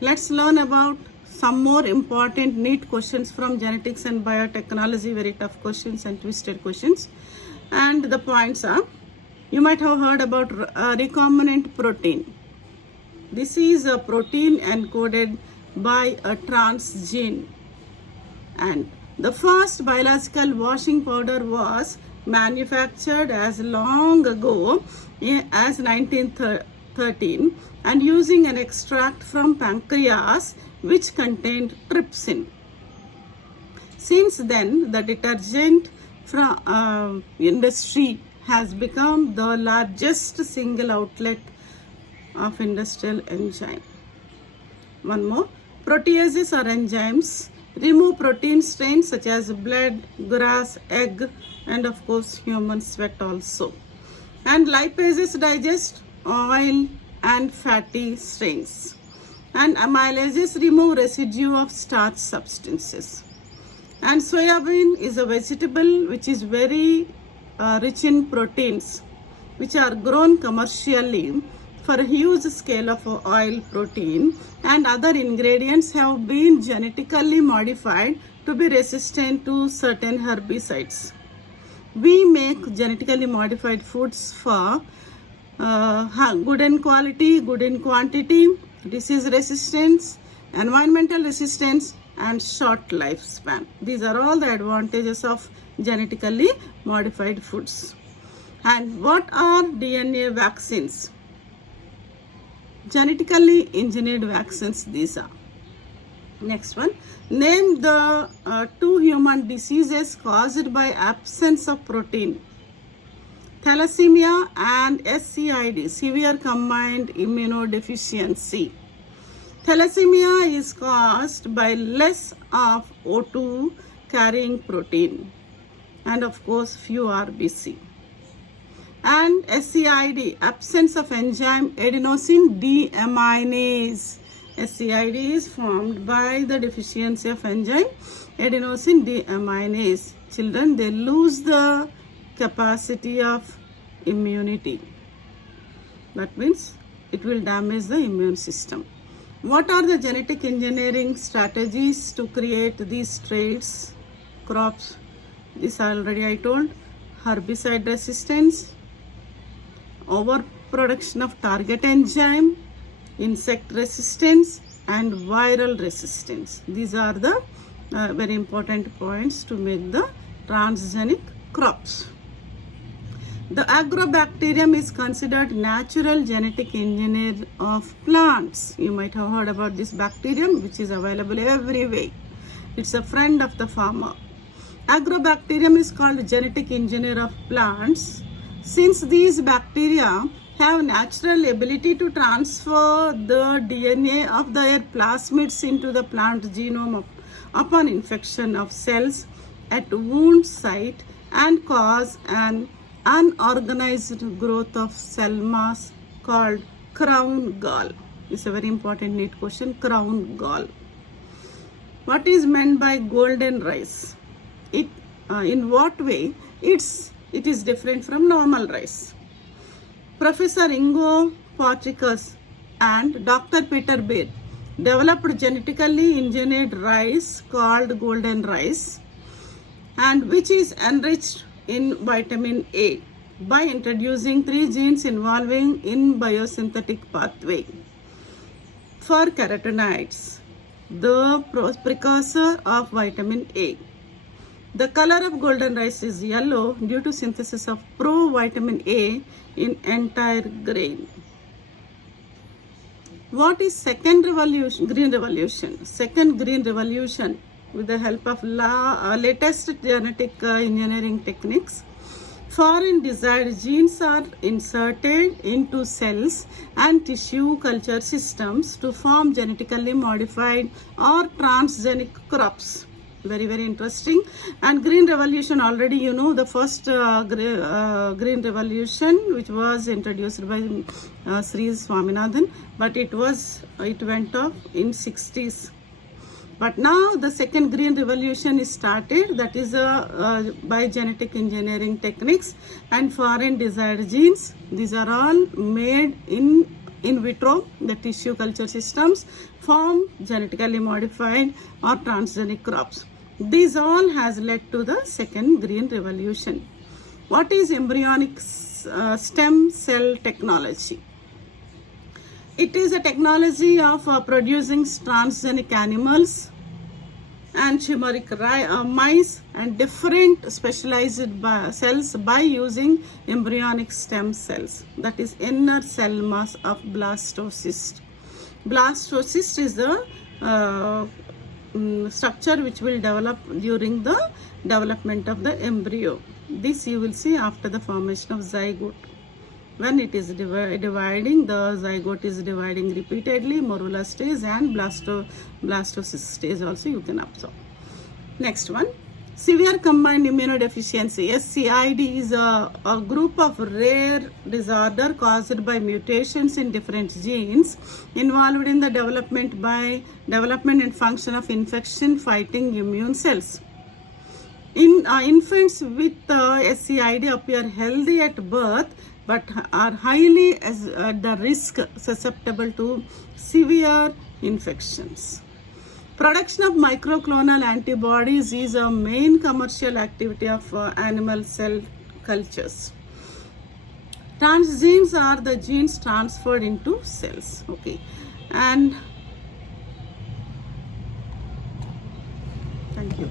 Let's learn about some more important Neet questions from genetics and biotechnology, very tough questions and twisted questions. And the points are, you might have heard about recombinant protein. This is a protein encoded by a transgene. And the first biological washing powder was manufactured as long ago as 1913 and using an extract from pancreas which contained trypsin. Since then, the detergent from industry has become the largest single outlet of industrial enzyme. One more, proteases are enzymes remove protein stains such as blood, grass, egg, and of course human sweat also. And lipases digest oil and fatty stains. And amylases remove residue of starch substances. And soybean is a vegetable which is very rich in proteins, which are grown commercially for a huge scale of oil, protein, and other ingredients have been genetically modified to be resistant to certain herbicides. We make genetically modified foods for good in quality, good in quantity, disease resistance, environmental resistance, and short lifespan. These are all the advantages of genetically modified foods. And what are DNA vaccines? Genetically engineered vaccines, these are. Next one, name the two human diseases caused by absence of protein. Thalassemia and SCID, severe combined immunodeficiency. Thalassemia is caused by less of O2 carrying protein and of course few RBC. And SCID, absence of enzyme adenosine deaminase. SCID is formed by the deficiency of enzyme adenosine deaminase. Children, they lose the capacity of immunity. That means it will damage the immune system. What are the genetic engineering strategies to create these traits, crops? This already I told. Herbicide resistance, overproduction of target enzyme, insect resistance, and viral resistance. These are the very important points to make the transgenic crops. The agrobacterium is considered natural genetic engineer of plants. You might have heard about this bacterium, which is available everywhere. It's a friend of the farmer. Agrobacterium is called genetic engineer of plants since these bacteria have natural ability to transfer the DNA of their plasmids into the plant genome upon infection of cells at wound site and cause an unorganized growth of cell mass called crown gall. It's a very important Neet question, crown gall. What is meant by golden rice? In what way it is different from normal rice? Professor Ingo Porticus and Dr. Peter Beard developed genetically engineered rice called golden rice, and which is enriched in vitamin A by introducing 3 genes involving in biosynthetic pathway. For carotenoids, the precursor of vitamin A. The color of golden rice is yellow due to synthesis of provitamin A in entire grain. What is second revolution? Green revolution. Second green revolution, with the help of latest genetic engineering techniques, foreign desired genes are inserted into cells and tissue culture systems to form genetically modified or transgenic crops. Very, very interesting. And green revolution, already you know the first green revolution, which was introduced by Sri Swaminathan, but it went off in 60s. But now the second green revolution is started, that is by genetic engineering techniques and foreign desired genes. These are all made in in vitro, the tissue culture systems, form genetically modified or transgenic crops. These all has led to the second green revolution. What is embryonic stem cell technology? It is a technology of producing transgenic animals and chimeric mice and different specialized cells by using embryonic stem cells, that is inner cell mass of blastocyst. Blastocyst is the structure which will develop during the development of the embryo. This you will see after the formation of zygote. When it is dividing, the zygote is dividing repeatedly, morula stage and blastocyst stage also you can observe. Next one, severe combined immunodeficiency. SCID is a group of rare disorder caused by mutations in different genes involved in the development and function of infection fighting immune cells. In infants with SCID appear healthy at birth but are highly at the risk susceptible to severe infections. Production of microclonal antibodies is a main commercial activity of animal cell cultures. Transgenes are the genes transferred into cells. Okay, and thank you.